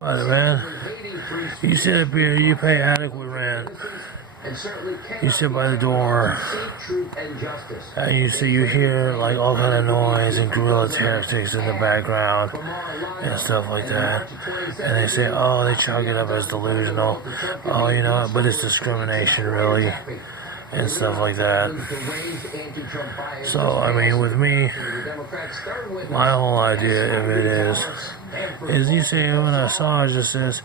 But man, you sit up here, you pay adequate rent. You sit by the door, and you hear like all kind of noise and guerrilla tactics in the background and stuff like that. And they say, oh, they chalk it up as delusional. Oh, you know, but it's discrimination, really, and stuff like that. So, I mean, with me, my whole idea of it is you say when I saw it just says,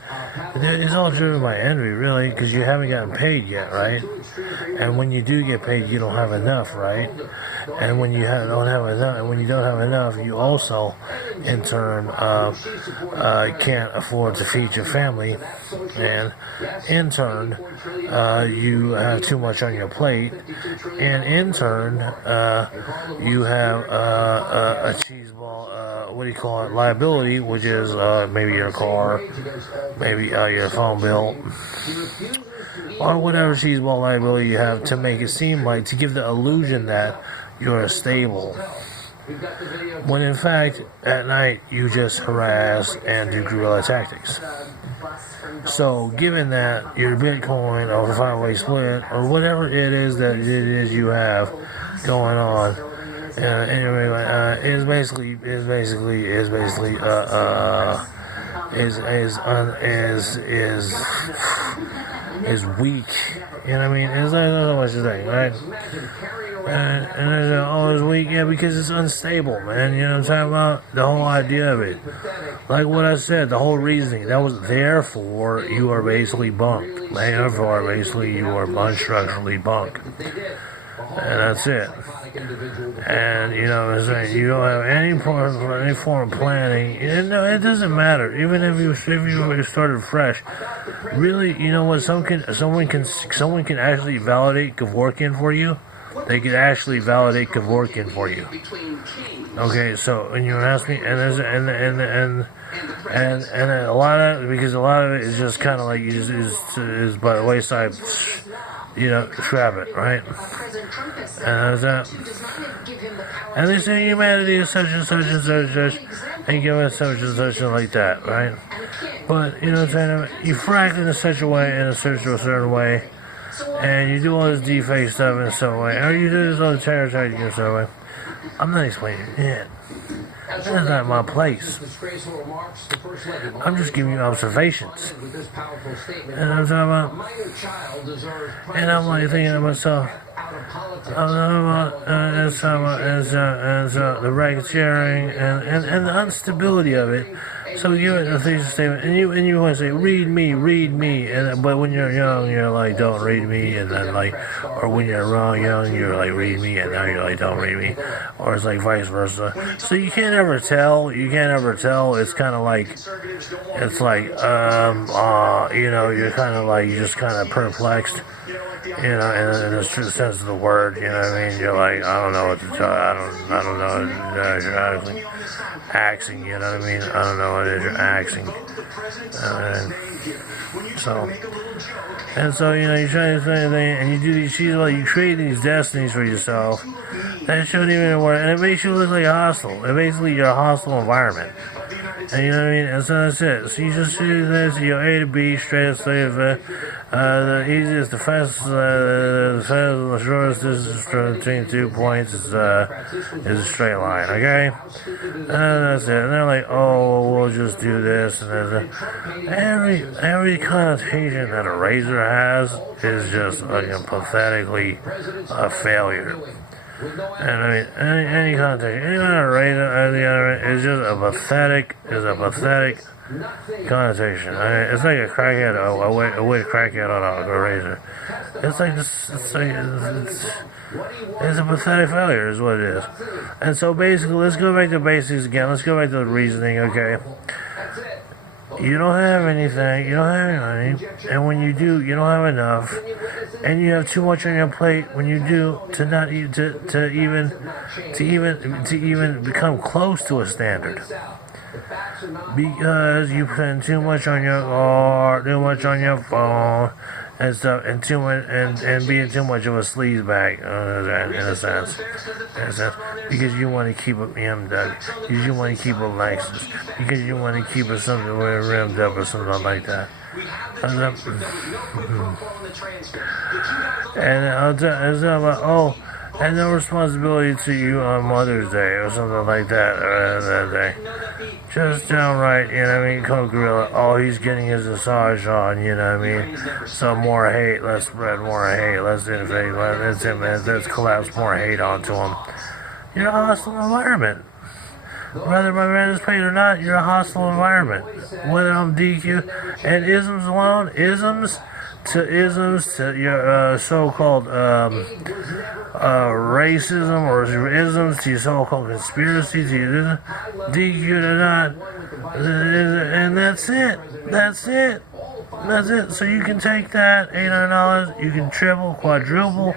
it's all driven by envy, really, because you haven't gotten paid yet, right? And when you do get paid, you don't have enough, right? And when you don't have enough, and when you don't have enough, you also, in turn, can't afford to feed your family, and in turn, you have too much on your plate, and in turn, you have a cheeseball, what do you call it, liability, which is maybe your car, maybe your phone bill, or whatever cheeseball liability you have to make it seem like, to give the illusion that you're stable. When in fact, at night, you just harass and do guerrilla tactics. So, given that your Bitcoin or the five-way split or whatever it is you have going on, is basically weak. You know what I mean? It's not so much a thing, right? And there's it's weak, yeah, because it's unstable, man. You know what I'm talking about? The whole idea of it. Like what I said, the whole reasoning. That was therefore you are basically bunked. Therefore, basically you are unstructurally bunked. And that's it. And you know what I'm saying, you don't have any form of planning. And no, it doesn't matter. Even if you started fresh, really, you know what? Someone can actually validate Kevorkian for you. They could actually validate Kevorkian for you. Okay, so when you ask me, and a lot of it is just kind of like is by the wayside. You know, scrap it, right? And that's that. And they say humanity is such and such and such and such, and give us such and such and like that, right? But, you know what I'm saying? You frack in such a way, in a certain way, and you do all this deep-fake stuff in some way, or you do this other terror tactic in some way. I'm not explaining it. That's not my place. I'm just giving you observations. And I'm talking about, and I'm like thinking to myself, I'm talking about the racketeering and the instability of it. So we give it a thesis statement, and you want to say, read me, but when you're young, you're like, don't read me, and then like, or when you're young, you're like, read me, and now you're like, don't read me, or it's like vice versa. So you can't ever tell. It's kind of like, you know, you're kind of like, you're just kind of perplexed. You know, in the true sense of the word, you know what I mean? You're like, I don't know what to tell you. I don't know. You're actually axing, you know what I mean? I don't know what it is you're axing. So, you know, you try to say anything, and you do these, you create these destinies for yourself that shouldn't even work, and it makes you look like a hostile. It basically, you're a hostile environment. And you know what I mean? And so that's it. So you just do this, you A to B, straight up, the easiest, the fastest, the shortest distance between 2 points is a straight line, okay? And that's it. And they're like, oh, we'll just do this. And every connotation that a razor has is just pathetically a failure. And I mean, any connotation, any kind of razor, is just a pathetic connotation. I mean, it's like a crackhead, a wet crackhead on a razor. It's like this, it's a pathetic failure, is what it is. And so basically, let's go back to basics again. Let's go back to the reasoning, okay? You don't have anything, you don't have any money, and when you do, you don't have enough, and you have too much on your plate when you do to even become close to a standard. Because you spend too much on your car, too much on your phone, and stuff, and too much, and being too much of a sleazebag, in a sense, because you want to keep a BMW, because you want to keep a Lexus, because you want to keep it something where it rimmed up or something like that. And I'll tell and no responsibility to you on Mother's Day or something like that, or that day. Just downright, you know what I mean, Coke Gorilla, all he's getting is a massage on, you know what I mean? So more hate, let's spread more hate, let's infect, let's collapse more hate onto him. You're a hostile environment. Whether my rent is paid or not, you're a hostile environment. Whether I'm DQ and isms alone, isms to your so-called racism, or isms to your so-called conspiracy, to your DQ or not, and that's it. That's it. That's it. So you can take that $800, you can triple, quadruple,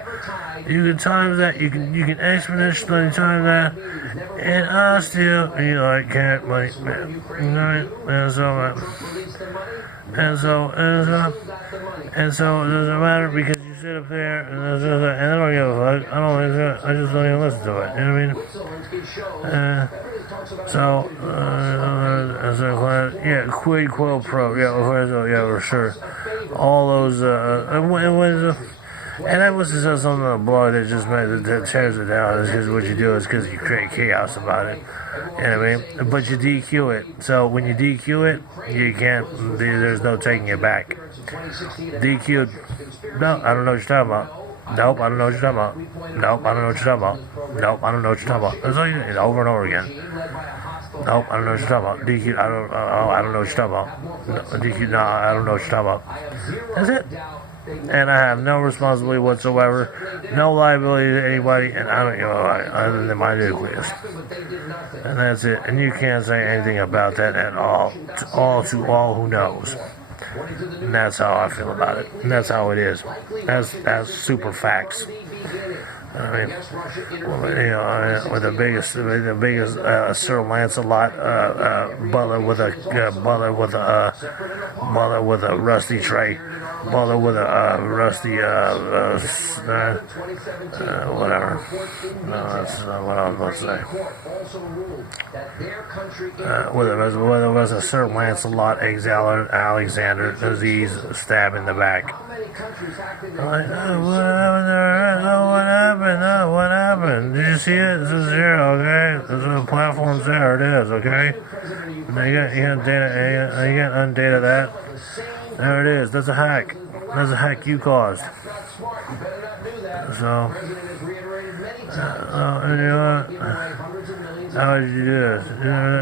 you can times that, you can exponentially times that, and I still, can't money, man. You know, and so it doesn't matter, because you sit up there and I don't give a fuck. I just don't even listen to it. You know what I mean? Yeah, quid quo pro. Yeah, for sure. All those, and I must have said something on the blog that just that tears it down. Is because what you do is because you create chaos about it. You know what I mean? But you DQ it. So when you DQ it, you can't. There's no taking it back. DQ'd. No, I don't know what you're talking about. Nope, I don't know what you're talking about. Nope, I don't know what you're talking about. Nope, I don't know what you're talking about. That's all you do, over and over again. Nope, I don't know what you're talking about. DQ, I don't know what you're talking about. No, DQ, no, I don't know what you're talking about. That's it. And I have no responsibility whatsoever, no liability to anybody, and I don't give a other than my nucleus. And that's it. And you can't say anything about that at all. To all who knows. And that's how I feel about it. And that's how it is. That's super facts. I mean, with the biggest Sir Lancelot butler with a rusty tray, butler with a rusty whatever. No, that's not what I was about to say. Whether it was a Sir Lancelot Alexander disease stab in the back. Like, what happened? Did you see it? This is here, okay? The platform's there, it is, okay? Now you got undata that. There it is. That's a hack. That's a hack you caused. So, how did you do this?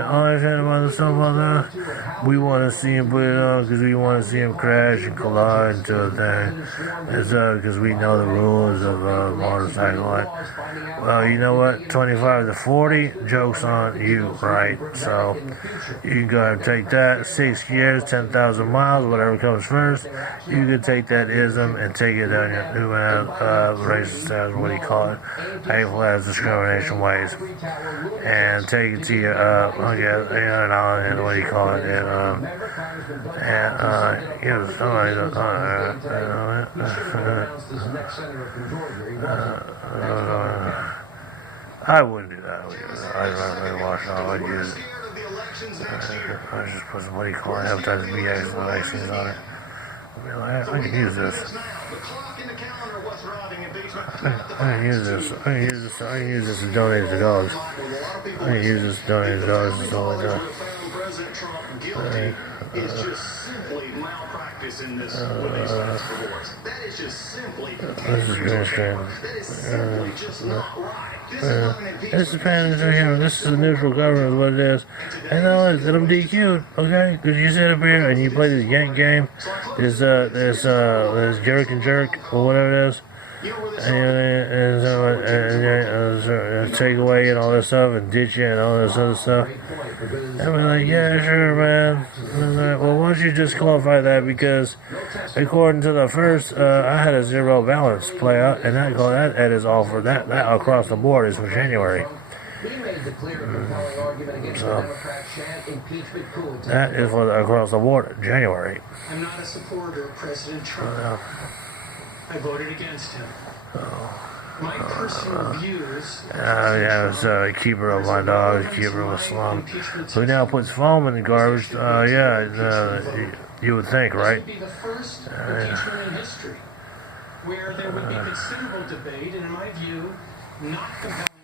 All I said about the stuff about that, we want to see him put it on because we want to see him crash and collide into a thing. It's because we know the rules of motorcycle life. Well, you know what? 25 to 40, joke's on you, right? So, you can go ahead and take that. 6 years, 10,000 miles, whatever comes first. You can take that ism and take it down your racist as what do you call it? Hateful as discrimination ways. And take it to your, what do you call it? I wouldn't do that. I'd rather wash it off. I'd use it. I'd just put some, what do you call it? Hepatitis B vaccines on it. I can use this. I can use this to donate to dogs. I can use this to donate to dogs and stuff like that. This is green screen. This is Panic here. This is a neutral government, is what it is. And now let them DQ'd, okay? Because you sit up here and you play this yank game. There's jerk and jerk, or whatever it is. And take away and all this stuff and ditch you and all this other stuff. And we're like, yeah, sure, man. Like, well, why don't you just qualify that? Because according to the first, I had a zero balance play out, and that is all for that across the board is for January. He made the clear and compelling argument against the Democrats' chant impeachment coup. That is for across the board, January. I'm not a supporter of President Trump. I voted against him. My personal views... Yeah, it's a keeper of my dog, keeper of a slum. Who now puts foam in the garbage? You would think, right? This would be the first impeachment in history where there would be considerable debate and, in my view, not compelling.